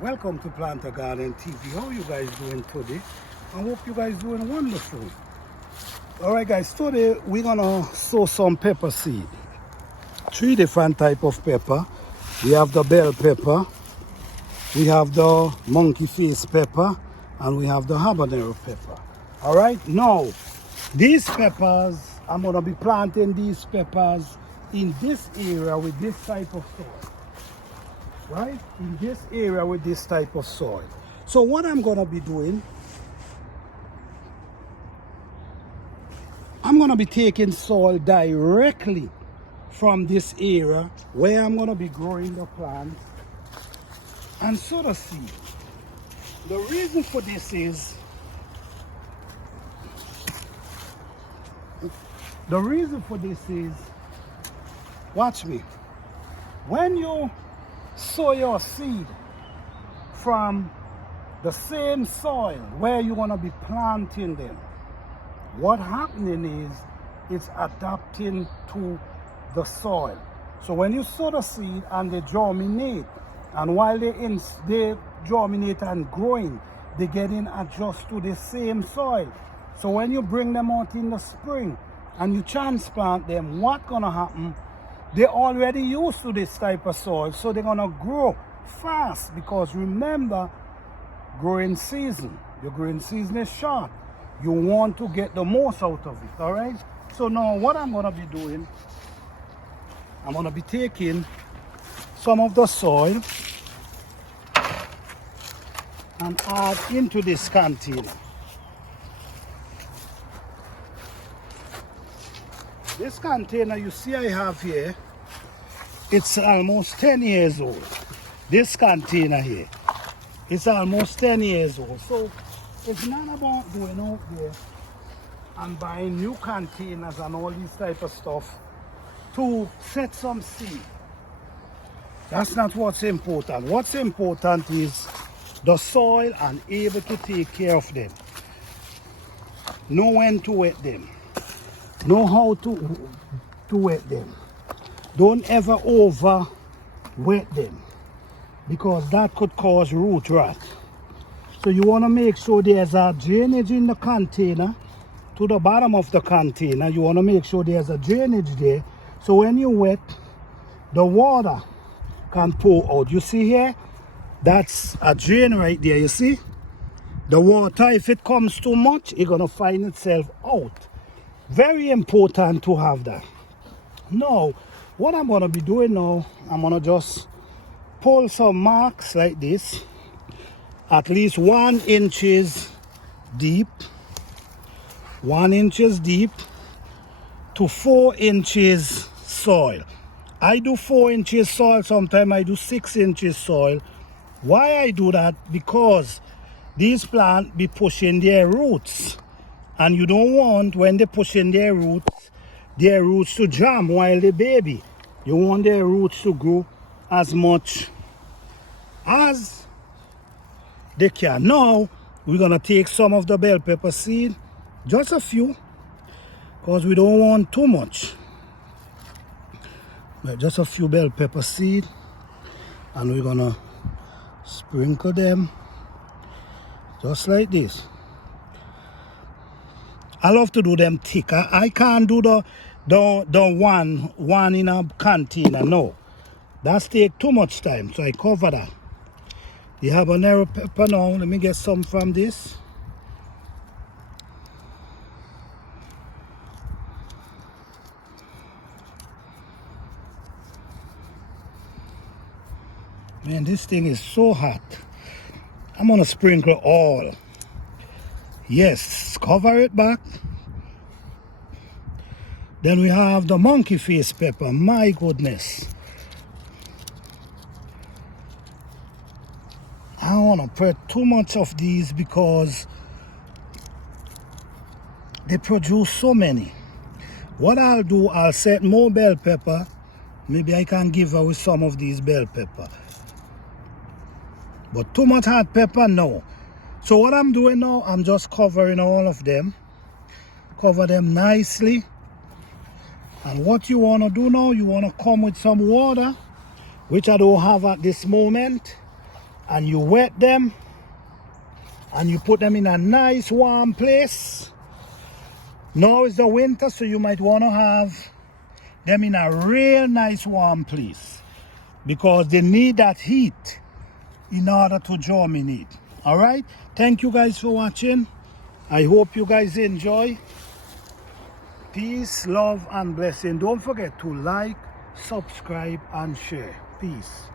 Welcome to Planter Garden TV. How you guys doing today? I hope you guys doing wonderful. Alright guys, today we're gonna sow some pepper seed. 3 different type of pepper. We have the bell pepper, we have the monkey face pepper, and we have the habanero pepper. Alright, now these peppers, I'm gonna be planting these peppers in this area with this type of soil. Right? In this area with this type of soil. So what I'm gonna be doing, I'm gonna be taking soil directly from this area where I'm gonna be growing the plants and sow the seed. The reason for this is, watch me. When you sow your seed from the same soil where you're going to be planting them, what happening is it's adapting to the soil. So when you sow the seed and they germinate, and while they germinate and growing, they getting adjust to the same soil. So when you bring them out in the spring and you transplant them, what's going to happen? They're already used to this type of soil, so they're gonna grow fast, because remember, growing season, your growing season is short. You want to get the most out of it, all right? So now what I'm gonna be doing, I'm gonna be taking some of the soil and add into this container. This container you see I have here, it's almost 10 years old. This container here, it's almost 10 years old. So it's not about going out there and buying new containers and all this type of stuff to set some seed. That's not what's important. What's important is the soil and able to take care of them. Know when to wet them. Know how to wet them. Don't ever over wet them, because that could cause root rot. So you want to make sure there's a drainage in the container to the bottom of the container. You want to make sure there's a drainage there, so when you wet, the water can pour out. You see here, that's a drain right there. You see the water, if it comes too much, it's gonna find itself out. Very important to have that. Now, what I'm going to be doing now, I'm going to just pull some marks like this, at least 1 inch deep, 1 inch deep to 4 inches soil. I do 4 inches soil, sometimes I do 6 inches soil. Why I do that? Because these plants be pushing their roots. And you don't want, when they're pushing their roots to jam while they baby. You want their roots to grow as much as they can. Now, we're going to take some of the bell pepper seed, just a few, because we don't want too much. But just a few bell pepper seed, and we're going to sprinkle them just like this. I love to do them thick. I can't do the one in a container. No, that's take too much time. So I cover that. The habanero pepper now. Let me get some from this. Man, this thing is so hot. I'm gonna sprinkle all. Yes, cover it back. Then we have the monkey face pepper. My goodness. I don't want to put too much of these because they produce so many. What I'll do, I'll set more bell pepper. Maybe I can give away some of these bell pepper. But too much hot pepper, no. So what I'm doing now, I'm just covering all of them. Cover them nicely. And what you want to do now, you want to come with some water, which I don't have at this moment. and you wet them and you put them in a nice warm place. Now is the winter, so you might want to have them in a real nice warm place because they need that heat in order to germinate. All right, thank you guys for watching. I hope you guys enjoy. Peace, love, and blessing. Don't forget to like, subscribe, and share. Peace.